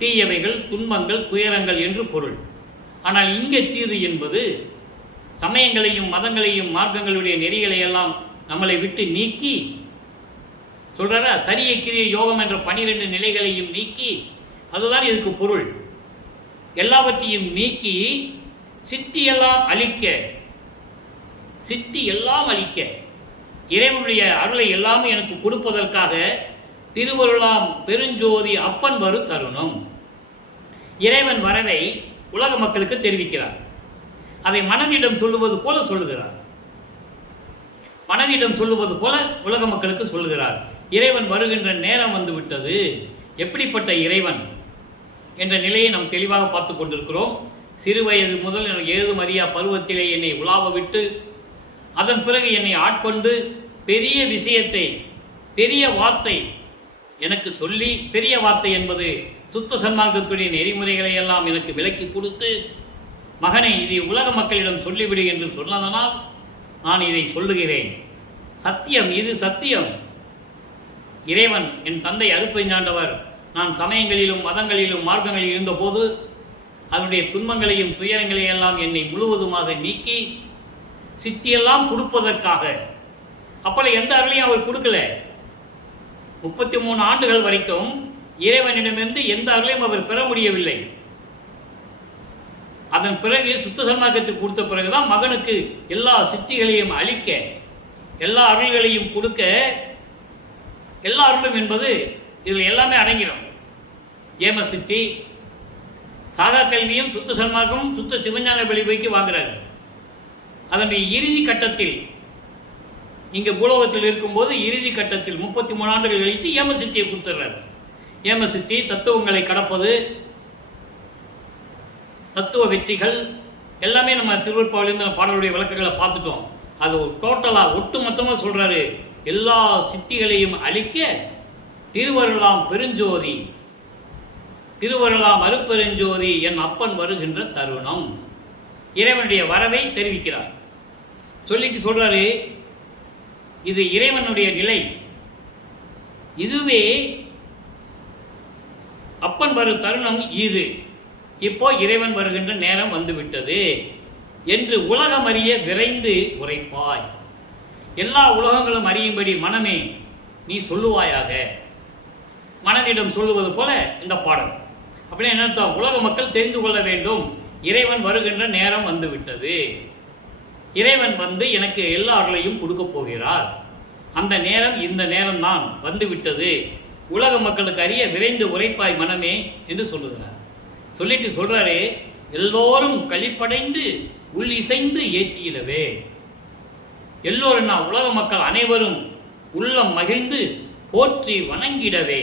தீயவைகள், துன்பங்கள், துயரங்கள் என்று பொருள். ஆனால் இங்கே தீது என்பது சமயங்களையும் மதங்களையும் மார்க்கங்களுடைய நெறிகளை எல்லாம் நம்மளை விட்டு நீக்கி சொல்றாரா, சரிய கிரிய யோகம் என்ற 12 நிலைகளையும் நீக்கி, அதுதான் இதுக்கு பொருள். எல்லாவற்றையும் நீக்கி சித்தி எல்லாம் அழிக்க, சித்தி எல்லாம் அழிக்க, இறைவனுடைய அருளை எல்லாமே எனக்கு கொடுப்பதற்காக திருவருளாம் பெருஞ்சோதி அப்பன் வரு தருணம். இறைவன் வரவை உலக மக்களுக்கு தெரிவிக்கிறார். அதை மனதிடம் சொல்லுவது போல சொல்லுகிறார். மனதிடம் சொல்லுவது போல உலக மக்களுக்கு சொல்லுகிறார். இறைவன் வருகின்ற நேரம் வந்து விட்டது. எப்படிப்பட்ட இறைவன் என்ற நிலையை நாம் தெளிவாக பார்த்து கொண்டிருக்கிறோம். சிறுவயது முதல் ஏதும் அறியா பருவத்திலே என்னை உலாவ விட்டு, அதன் பிறகு என்னை ஆட்கொண்டு பெரிய விஷயத்தை, பெரிய வார்த்தை எனக்கு சொல்லி, பெரிய வார்த்தை என்பது சுத்த சன்மார்க்கத்துடைய நெறிமுறைகளை எல்லாம் எனக்கு விலக்கி கொடுத்து, மகனை இதை உலக மக்களிடம் சொல்லிவிடு என்று சொன்னதனால் நான் இதை சொல்லுகிறேன். சத்தியம், இது சத்தியம். இறைவன் என் தந்தை அருட்பெருஞ்சாண்டவர் நான் சமயங்களிலும் மதங்களிலும் மார்க்கங்களில் இருந்தபோது அதனுடைய துன்பங்களையும் துயரங்களையும் எல்லாம் என்னை முழுவதுமாக நீக்கி சித்தியெல்லாம் கொடுப்பதற்காக, அப்போது எந்த அருளையும் அவர் கொடுக்கல. 33 ஆண்டுகள் வரைக்கும் இறைவனிடமிருந்து எந்த அருளையும் அவர் பெற முடியவில்லை. அதன் பிறகு சுத்த சன்மார்க்கத்துக்கு கொடுத்த பிறகுதான் மகனுக்கு எல்லா சித்திகளையும் அளிக்க, எல்லா அருள்களையும் கொடுக்க. எல்லா அருளும் என்பது இதில் எல்லாமே அடங்கிடும். ஏம சித்தி, சாகா கல்வியும் சுத்த சன்மார்க்கமும் சுத்த சிவஞான வெளிவைக்கு வாங்குறாரு. அதனுடைய இறுதி கட்டத்தில், இங்கே பூலோகத்தில் இருக்கும்போது இறுதி கட்டத்தில் 33 ஆண்டுகள் கழித்து ஏம சித்தியை கொடுத்துட்றாரு. ஏம சித்தி தத்துவங்களை கடப்பது, தத்துவ வெற்றிகள் எல்லாமே நம்ம திருவருட்பாவிலிருந்து பாடலுடைய விளக்கங்களை பார்த்துட்டோம். அது டோட்டலாக ஒட்டு மொத்தமாக சொல்கிறாரு. எல்லா சித்திகளையும் அழிக்க திருவருளாம் பெருஞ்சோதி, திருவருளாம் அருட்பெருஞ்சோதி என் அப்பன் வருகின்ற தருணம். இறைவனுடைய வரவை தெரிவிக்கிறார். சொல்லிட்டு சொல்றாரு, இது இறைவனுடைய நிலை, இதுவே அப்பன் வரும் தருணம் இது. இப்போ இறைவன் வருகின்ற நேரம் வந்துவிட்டது என்று உலகம் அறிய விரைந்து உரைப்பாய். எல்லா உலகங்களும் அறியும்படி மனமே நீ சொல்லுவாயாக. மனதிடம் சொல்லுவது போல இந்த பாடல். அப்படின்னு என்ன அர்த்தம்? உலக மக்கள் தெரிந்து கொள்ள வேண்டும், இறைவன் வருகின்ற நேரம் வந்துவிட்டது. இறைவன் வந்து எனக்கு எல்லார்களையும் கொடுக்க போகிறார். அந்த நேரம் இந்த நேரம் தான் வந்துவிட்டது. உலக மக்களுக்கு அறிய விரைந்து உரைப்பாய் மனமே என்று சொல்லுகிறார். சொல்லிட்டு சொல்றாரு, எல்லோரும் களிப்படைந்து உள் இசைந்து ஏற்றியிடவே. எல்லோரும் நான் உலக மக்கள் அனைவரும் உள்ளம் மகிழ்ந்து போற்றி வணங்கிடவே,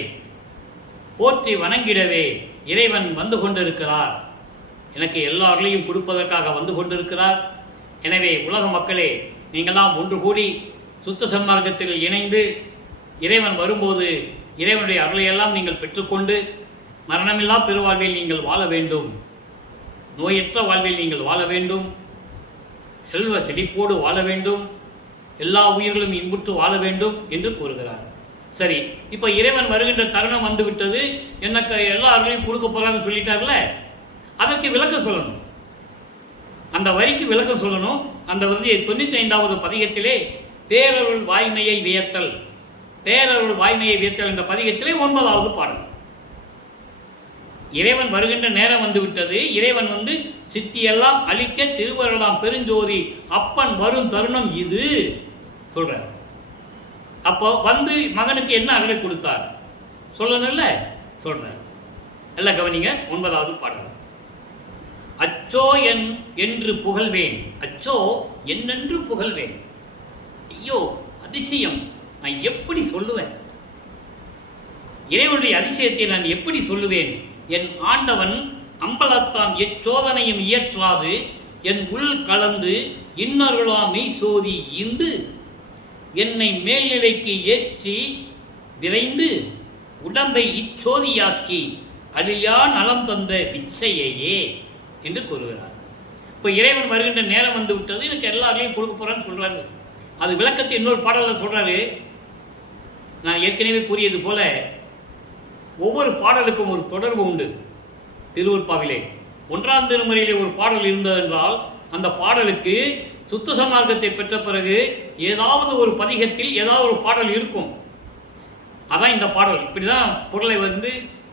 போற்றி வணங்கிடவே இறைவன் வந்து கொண்டிருக்கிறார். எனக்கு எல்லார்களையும் கொடுப்பதற்காக வந்து கொண்டிருக்கிறார். எனவே உலக மக்களே, நீங்களாம் ஒன்று கூடி சுத்த சன்மார்க்கத்தில் இணைந்து இறைவன் வரும்போது இறைவனுடைய அருளையெல்லாம் நீங்கள் பெற்றுக்கொண்டு மரணமில்லா பெருவாழ்வில் நீங்கள் வாழ வேண்டும், நோயற்ற வாழ்வில் நீங்கள் வாழ வேண்டும், செல்வ செழிப்போடு வாழ வேண்டும், எல்லா உயிர்களும் இன்புற்று வாழ வேண்டும் என்று கூறுகிறார். சரி, இப்போ இறைவன் வருகின்ற தருணம் வந்து விட்டது, எனக்கு எல்லா அருளையும் கொடுக்க போறான்னு சொல்லிட்டார்ல, அதற்கு விளக்கம் சொல்லணும். அந்த வரிக்கு விளக்கம் சொல்லணும். அந்த வந்து 95வது பதிகத்திலே பேரருள் வாய்மையை வியத்தல், பேரருள் வாய்மையை வியத்தல் என்ற பதிகத்திலே 9வது பாடல். இறைவன் வருகின்ற நேரம் வந்து விட்டது. இறைவன் வந்து சித்தியெல்லாம் அழிக்க திருவருளாம் பெருஞ்சோதி அப்பன் வரும் தருணம் இது சொல்றார். அப்போ வந்து மகனுக்கு என்ன அருளை கொடுத்தார் சொல்லணும்ல, சொல்றார். எல்லாம் கவனிங்க. 9வது பாடல். அச்சோ என் என்று புகழ்வேன், அச்சோ என்னென்று புகழ்வேன். ஐயோ அதிசயம், நான் எப்படி சொல்லுவேன்? இறைவனுடைய அதிசயத்தை நான் எப்படி சொல்லுவேன்? என் ஆண்டவன் அம்பலத்தான் எச்சோதனையும் இயற்றாது என் உள் கலந்து இன்னருளாம் மெய்சோதி ஈந்து என்னை மேல்நிலைக்கு ஏற்றி விரைந்து உடம்பை இச்சோதியாக்கி அழியா நலம் தந்த விச்சையே என்று கூறுகிறார். இப்போ இறைவன் வருகின்ற நேரம் வந்து விட்டது, எனக்கு எல்லாரையும் கொடுக்க போறான்னு சொல்றாரு. அது விளக்கத்தை இன்னொரு பாடலில் சொல்றாரு. நான் ஏற்கனவே கூறியது போல ஒவ்வொரு பாடலுக்கும் ஒரு தொடர்பு உண்டு. திருவருட்பாவிலே 1ஆம் திருமுறையிலே ஒரு பாடல் இருந்ததென்றால் அந்த பாடலுக்கு சுத்த சன்மார்க்கத்தை பெற்ற பிறகு ஏதாவது ஒரு பதிகத்தில் ஏதாவது ஒரு பாடல் இருக்கும். அதான் இந்த பாடல். இப்படிதான் பொருளை வந்து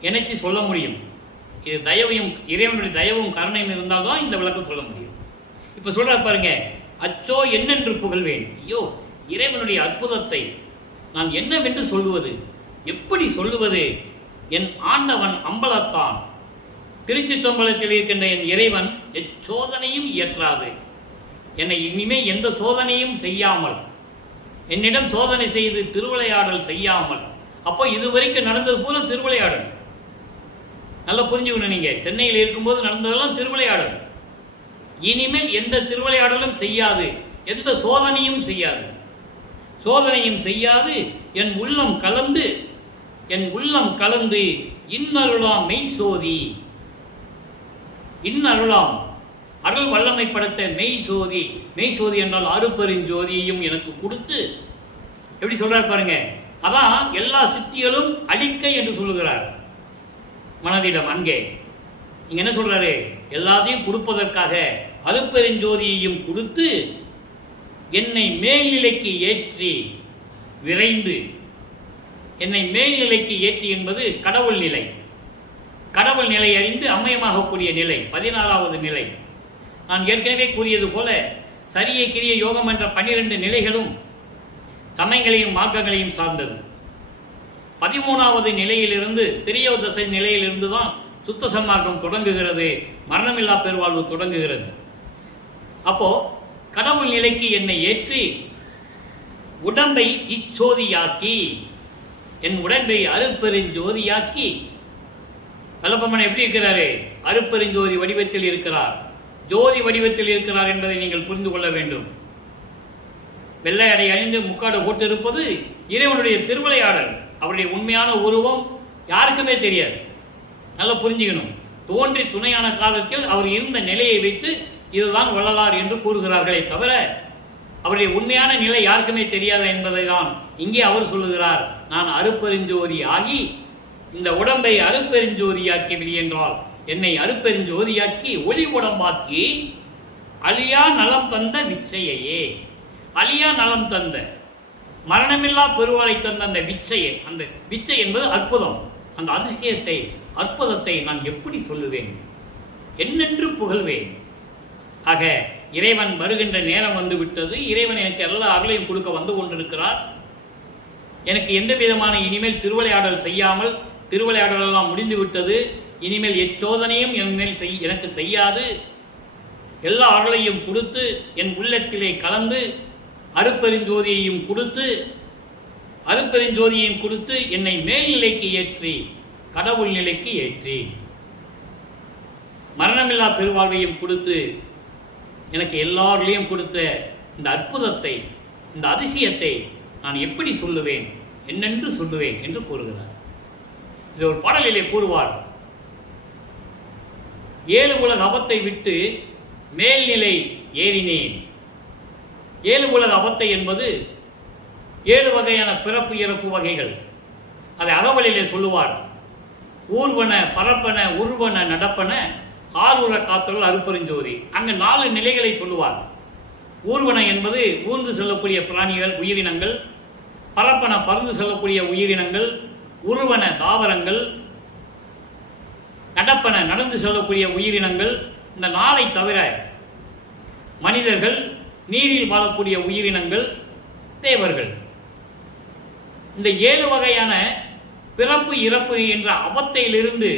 இணைச்சி சொல்ல முடியும். இது தயவையும் இறைவனுடைய தயவும் கருணையும் இருந்தால்தான் இந்த விளக்கம் சொல்ல முடியும். இப்போ சொல்ற பாருங்க, அச்சோ என்னென்று புகழ்வேன். ஐயோ இறைவனுடைய அற்புதத்தை நான் என்னவென்று சொல்லுவது, எப்படி சொல்லுவது? என் ஆண்டவன் அம்பலத்தான் திருச்சிற்றம்பலத்தில் இருக்கின்ற என் இறைவன் எச்சோதனையும் இயற்றாது, என்னை இனிமே எந்த சோதனையும் செய்யாமல், என்னிடம் சோதனை செய்து திருவிளையாடல் செய்யாமல். அப்போ இதுவரைக்கும் நடந்தது போல திருவிளையாடல். நல்லா புரிஞ்சுக்கணும். நீங்க சென்னையில் இருக்கும்போது நடந்ததெல்லாம் திருவிளையாடல். இனிமேல் எந்த திருவிளையாடலும் செய்யாது, எந்த சோதனையும் செய்யாது. சோதனையும் செய்யாது என் உள்ளம் கலந்து, என் உள்ளம் கலந்து இன்னருளாம் மெய்சோதி, இன்னருளாம் அருள் வல்லமை படைத்த மெய்சோதி. மெய்சோதி என்றால் அருப்பெருஞ்சோதியையும் எனக்கு கொடுத்து, எப்படி சொல்றார் பாருங்க. அதான் எல்லா சித்திகளும் அழிக்க என்று சொல்லுகிறார் மனதிடம். அங்கே இங்க என்ன சொல்றாரு? எல்லாத்தையும் கொடுப்பதற்காக அருப்பெருஞ்சோதியையும் கொடுத்து என்னை மேல்நிலைக்கு ஏற்றி விரைந்து. என்னை மேல்நிலைக்கு ஏற்றி என்பது கடவுள் நிலை. கடவுள் நிலை அறிந்து அம்மயமாகக்கூடிய நிலை 16வது நிலை. நான் ஏற்கனவே கூறியது போல சரியை கிரிய யோகம் என்ற 12 நிலைகளும் சமயங்களையும் மார்க்கங்களையும் சார்ந்தது. 13வது நிலையிலிருந்து திரியோதசை நிலையிலிருந்து தான் சுத்த சன்மார்க்கம் தொடங்குகிறது, மரணமில்லா பெருவாழ்வு தொடங்குகிறது. அப்போ கடவுள் நிலைக்கு என்னை ஏற்றி உடம்பை இச்சோதியாக்கி, என் உடம்பை அருப்பெருஞ்சோதியாக்கி. வல்லபம்மன் எப்படி இருக்கிறாரு? அருப்பெருஞ்சோதி வடிவத்தில் இருக்கிறார், ஜோதி வடிவத்தில் இருக்கிறார் என்பதை நீங்கள் புரிந்து கொள்ள வேண்டும். வெள்ளை அடை அணிந்து முக்காடு போட்டு இருப்பது இறைவனுடைய திருவிளையாடல். அவருடைய உண்மையான உருவம் யாருக்குமே தெரியாது. நல்லா புரிஞ்சுக்கணும். தோன்றி துணையான காலத்தில் அவர் இருந்த நிலையை வைத்து இதுதான் வள்ளலார் என்று கூறுகிறார்களே தவிர அவருடைய உண்மையான நிலை யாருக்குமே தெரியாது என்பதை தான் இங்கே அவர் சொல்லுகிறார். நான் அருப்பெருஞ்சோதி ஆகி இந்த உடம்பை அருப்பெருஞ்சோதியாக்கி விடி என்றால் என்னை அருப்பெருஞ்சோதியாக்கி ஒளி உடம்பாக்கி அழியா நலம் தந்த விச்சையே. அழியா நலம் தந்த, மரணமில்லா பெருவாளை தந்த அந்த விச்சையை, அந்த விச்சை என்பது அற்புதம். அந்த அதிசயத்தை, அற்புதத்தை நான் எப்படி சொல்லுவேன், என்னென்று புகழ்வேன்? ஆக இறைவன் வருகின்ற நேரம் வந்து விட்டது. இறைவன் எனக்கு எல்லா அருளையும் கொடுக்க வந்து கொண்டிருக்கிறார். எனக்கு எந்த விதமான இனிமேல் திருவிளையாடல் செய்யாமல், திருவிளையாடல் எல்லாம் முடிந்து விட்டது, இனிமேல் எச்சோதனையும் என் மேல் எனக்கு செய்யாது, எல்லா அருளையும் கொடுத்து என் உள்ளத்திலே கலந்து அருப்பெருஞ்சோதியையும் கொடுத்து, அருப்பெருஞ்சோதியையும் கொடுத்து என்னை மேல்நிலைக்கு ஏற்றி, கடவுள் நிலைக்கு ஏற்றி, மரணமில்லா பெருவாழ்வையும் கொடுத்து எனக்கு எல்லாரிலையும் கொடுத்த இந்த அற்புதத்தை, இந்த அதிசயத்தை நான் எப்படி சொல்லுவேன், என்னென்று சொல்லுவேன் என்று கூறுகிறார். இது ஒரு பாடலிலே கூறுவார். 7 உலக அவத்தை விட்டு மேல்நிலை ஏறினேன். 7 உலக அவத்தை என்பது 7 வகையான பிறப்பு இறப்பு வகைகள். அதை அகவலிலே சொல்லுவார். ஊர்வன பரப்பன உருவன நடப்பன ஆறுற காத்தல் அருப்பெருஞ்சோதி. அங்கு 4 நிலைகளை சொல்லுவார். ஊர்வன என்பது ஊர்ந்து செல்லக்கூடிய பிராணிகள், உயிரினங்கள். பரப்பன பறந்து செல்லக்கூடிய உயிரினங்கள். உருவன தாவரங்கள். நடப்பன நடந்து செல்லக்கூடிய உயிரினங்கள், இந்த நாளை தவிர மனிதர்கள், நீரில் வாழக்கூடிய உயிரினங்கள், தேவர்கள். இந்த 7 வகையான பிறப்பு இறப்பு என்ற அவத்தையிலிருந்து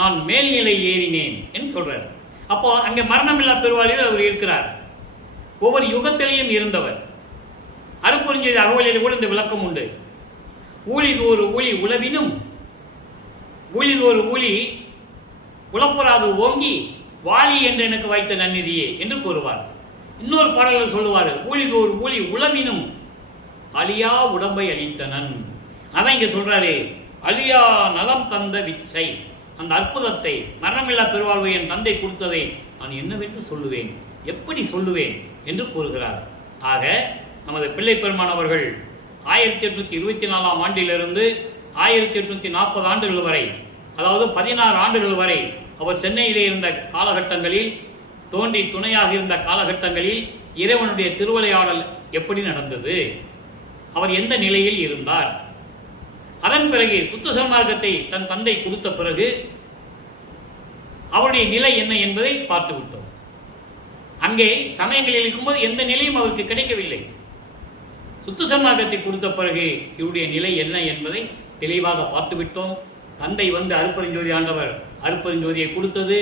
நான் மேல்நிலை ஏறினேன் என்று சொல்றார். அப்போ அங்கே மரணமில்லா பெருவாழியில் அவர் இருக்கிறார். ஒவ்வொரு யுகத்திலையும் இருந்தவர். அருட்பெருஞ்சோதி அகவலில் கூட இந்த விளக்கம் உண்டு. ஊழிதோறு ஊழி உளவினும் ஊழிதோறு ஊழி உளப்புறாது ஓங்கி வாழி என்று எனக்கு வைத்த நன்னிதியே என்று கூறுவார். இன்னொரு பாடலில் சொல்லுவார், ஊழிதோறு ஊழி உளவினும் அழியா உடம்பை அளித்தனன். அதான் இங்கே சொல்றாரு, அழியா நலம் தந்த விச்சை. அந்த அற்புதத்தை, மரணமில்லா பெருவாழ்வை என் தந்தை கொடுத்ததை நான் என்னவென்று சொல்லுவேன், எப்படி சொல்லுவேன் என்று கூறுகிறார். ஆக நமது பிள்ளை பெருமான் அவர்கள் 1824ஆம் ஆண்டிலிருந்து 1840 ஆண்டுகள் வரை, அதாவது 16 ஆண்டுகள் வரை அவர் சென்னையிலே இருந்த காலகட்டங்களில், தோன்றி துணையாக இருந்த காலகட்டங்களில் இறைவனுடைய திருவிளையாடல் எப்படி நடந்தது, அவர் எந்த நிலையில் இருந்தார், அதன் பிறகு சுத்த சன்மார்க்கத்தை தன் தந்தை கொடுத்த பிறகு அவருடைய நிலை என்ன என்பதை பார்த்து விட்டோம். அங்கே சமயங்களில் இருக்கும்போது எந்த நிலையும் அவருக்கு கிடைக்கவில்லை. சுத்த சன்மார்க்கத்தை கொடுத்த பிறகு இவருடைய நிலை என்ன என்பதை தெளிவாக பார்த்து விட்டோம். தந்தை வந்து அருட்பெருஞ்சோதி ஆண்டவர் அருட்பெருஞ்சோதியை கொடுத்தது,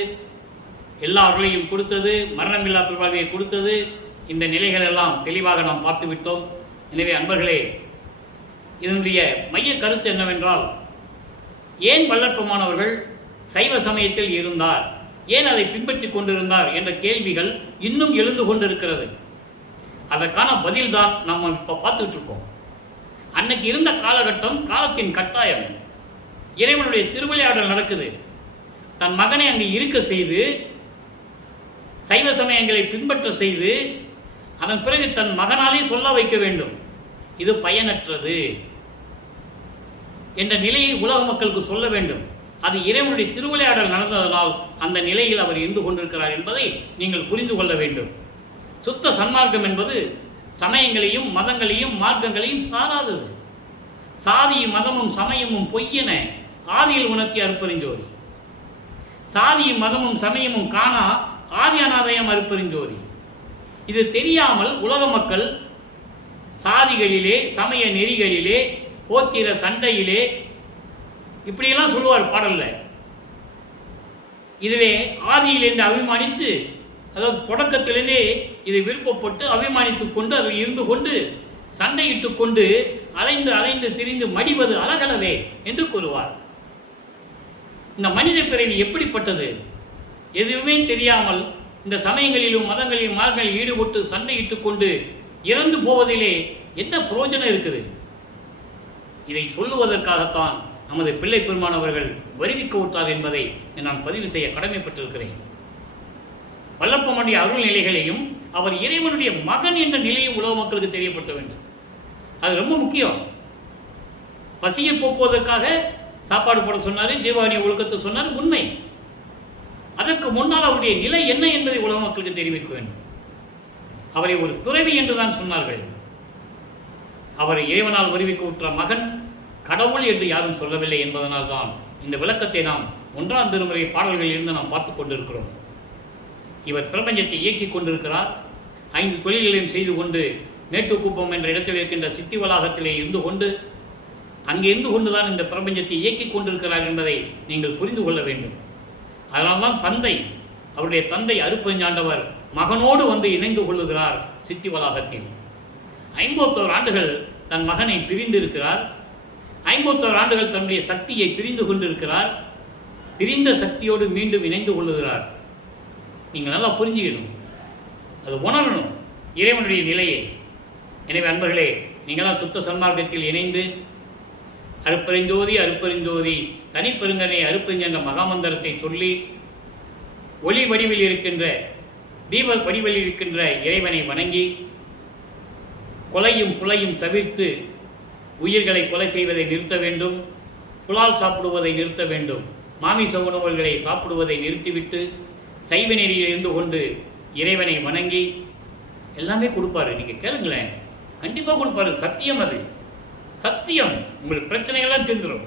எல்லா அருளையும் கொடுத்தது, மரணமில்லா பெருவாழ்வையை கொடுத்தது. இந்த நிலைகள் எல்லாம் தெளிவாக நாம் பார்த்து விட்டோம். எனவே அன்பர்களே, இதனுடைய மைய கருத்து என்னவென்றால், ஏன் வல்லற்பமானவர்கள் சைவ சமயத்தில் இருந்தார், ஏன் அதை பின்பற்றி கொண்டிருந்தார் என்ற கேள்விகள் இன்னும் எழுந்து கொண்டிருக்கிறது. அதற்கான பதில் தான் நாம் இப்போ பார்த்துக்கிட்டு இருக்கோம். அன்னைக்கு இருந்த காலகட்டம், காலத்தின் கட்டாயம். இறைவனுடைய திருவிளையாடல் நடக்குது. தன் மகனை அங்கு இருக்க செய்து, சைவ சமயங்களை பின்பற்ற செய்து, அதன் பிறகு தன் மகனாலே சொல்ல வைக்க வேண்டும், இது பயனற்றது என்ற நிலையை உலக மக்களுக்கு சொல்ல வேண்டும். அது இறைவனுடைய திருவிளையாடல் நடந்ததனால் அந்த நிலையில் அவர் இருந்து கொண்டிருக்கிறார் என்பதை நீங்கள் புரிந்து கொள்ள வேண்டும். சுத்த சன்மார்க்கம் என்பது சமயங்களையும் மதங்களையும் மார்க்கங்களையும் சாராதது. சாதியும் மதமும் சமயமும் பொய்யென ஆதியில் உணர்த்திய அருட்பெருஞ்சோதி. சாதியும் மதமும் சமயமும் காணா ஆதி அநாதயம் அருட்பெருஞ்சோதி. இது தெரியாமல் உலக மக்கள் சாதிகளிலே, சமய நெறிகளிலே, கோத்திர சண்டையிலே இப்படியெல்லாம் சொல்லுவார் பாடல்ல. இதிலே ஆதியிலிருந்து அபிமானித்து, அதாவது தொடக்கத்திலிருந்தே இதை விருப்பப்பட்டு அபிமானித்துக் கொண்டு அதில் இருந்து கொண்டு சண்டையிட்டு கொண்டு அலைந்து அலைந்து திரிந்து மடிவது அழகலவே என்று கூறுவார். இந்த மனித பிறவி எப்படிப்பட்டது? எதுவுமே தெரியாமல் இந்த சமயங்களிலும் மதங்களிலும் மார்களில் ஈடுபட்டு சண்டையிட்டு கொண்டு இறந்து போவதிலே என்ன பிரயோஜனம் இருக்குது? இதை சொல்லுவதற்காகத்தான் நமது பிள்ளை பெருமானவர்கள் வருவிக்க விட்டார் என்பதை நான் பதிவு செய்ய கடமைப்பட்டிருக்கிறேன். வல்லப்பனுடைய அருள் நிலைகளையும் அவர் இறைவனுடைய மகன் என்ற நிலையும் உலக மக்களுக்கு தெரியப்படுத்த வேண்டும். அது ரொம்ப முக்கியம். பசியை போக்குவதற்காக சாப்பாடு போட சொன்னார், ஜீவானிய ஒழுக்கத்தை சொன்னார், உண்மை. அதற்கு முன்னால் அவருடைய நிலை என்ன என்பதை உலக மக்களுக்கு தெரிவிக்க வேண்டும். அவரை ஒரு துறவி என்றுதான் சொன்னார்கள். அவரை இறைவனால் வருவிக்க விட்ட மகன் கடவுள் என்று யாரும் சொல்லவில்லை என்பதனால் தான் இந்த விளக்கத்தை நாம் 1ஆம் திருமுறை பாடல்களில் இருந்து நாம் பார்த்து கொண்டிருக்கிறோம். இவர் பிரபஞ்சத்தை இயக்கிக் கொண்டிருக்கிறார். 5 தொழில்களையும் செய்து கொண்டு மேட்டுக்குப்பம் என்ற இடத்தில் இருக்கின்ற சித்தி வளாகத்திலே இருந்து கொண்டு, அங்கே இருந்து கொண்டுதான் இந்த பிரபஞ்சத்தை இயக்கிக் கொண்டிருக்கிறார் என்பதை நீங்கள் புரிந்து கொள்ள வேண்டும். அதனால்தான் தந்தை, அவருடைய தந்தை அருட்பெருஞ்சாண்டவர் மகனோடு வந்து இணைந்து கொள்ளுகிறார் சித்தி வளாகத்தில். 51 ஆண்டுகள் தன் மகனை பிரிந்திருக்கிறார். 51 ஆண்டுகள் தன்னுடைய சக்தியை பிரிந்து கொண்டிருக்கிறார். பிரிந்த சக்தியோடு மீண்டும் இணைந்து கொள்ளுகிறார். நீங்கள் நல்லா புரிஞ்சுக்கணும், அது உணரணும் இறைவனுடைய நிலையை. எனவே அன்பர்களே, நீங்களாம் சுத்த சன்மார்க்கத்தில் இணைந்து அருட்பெருஞ்சோதி அருட்பெருஞ்சோதி தனிப்பெருங்கனை அருட்பெருஞ்சென்ற மகாமந்திரத்தை சொல்லி ஒளி வடிவில் இருக்கின்ற, தீப வடிவில் இருக்கின்ற இறைவனை வணங்கி, கொலையும் புலையும் தவிர்த்து உயிர்களை கொலை செய்வதை நிறுத்த வேண்டும், புலால் சாப்பிடுவதை நிறுத்த வேண்டும், மாமிச உணவுகளை சாப்பிடுவதை நிறுத்திவிட்டு சைவ நெறியில் இருந்து கொண்டு இறைவனை வணங்கி எல்லாமே கொடுப்பாரு. நீங்கள் கேளுங்களேன், கண்டிப்பாக கொடுப்பாரு. சத்தியம், அது சத்தியம். உங்கள் பிரச்சனைகள்லாம் தீர்ந்துடும்.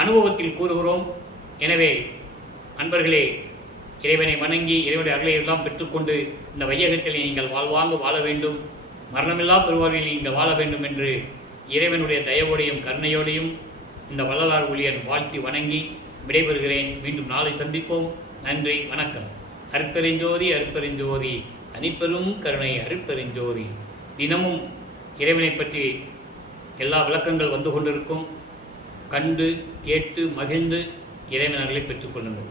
அனுபவத்தில் கூறுகிறோம். எனவே அன்பர்களே, இறைவனை வணங்கி இறைவனுடைய அருளை எல்லாம் பெற்றுக்கொண்டு இந்த வையகத்தில் நீங்கள் வாழ்வாங்கு வாழ வேண்டும், மரணமில்லா பெருவாழ்வில் நீங்கள் வாழ வேண்டும் என்று இறைவனுடைய தயவோடையும் கருணையோடையும் இந்த வள்ளலார் ஊழியன் வாழ்த்தி வணங்கி விடைபெறுகிறேன். மீண்டும் நாளை சந்திப்போம். நன்றி, வணக்கம். அருட்பெருஞ்சோதி அருட்பெருஞ்சோதி தனிப்பெரும் கருணை அருட்பெருஞ்சோதி. தினமும் இறைவனை பற்றி எல்லா விளக்கங்கள் வந்து கொண்டிருக்கும். கண்டு கேட்டு மகிழ்ந்து இறைவன் அருளை பெற்றுக்கொள்ளுங்கள்.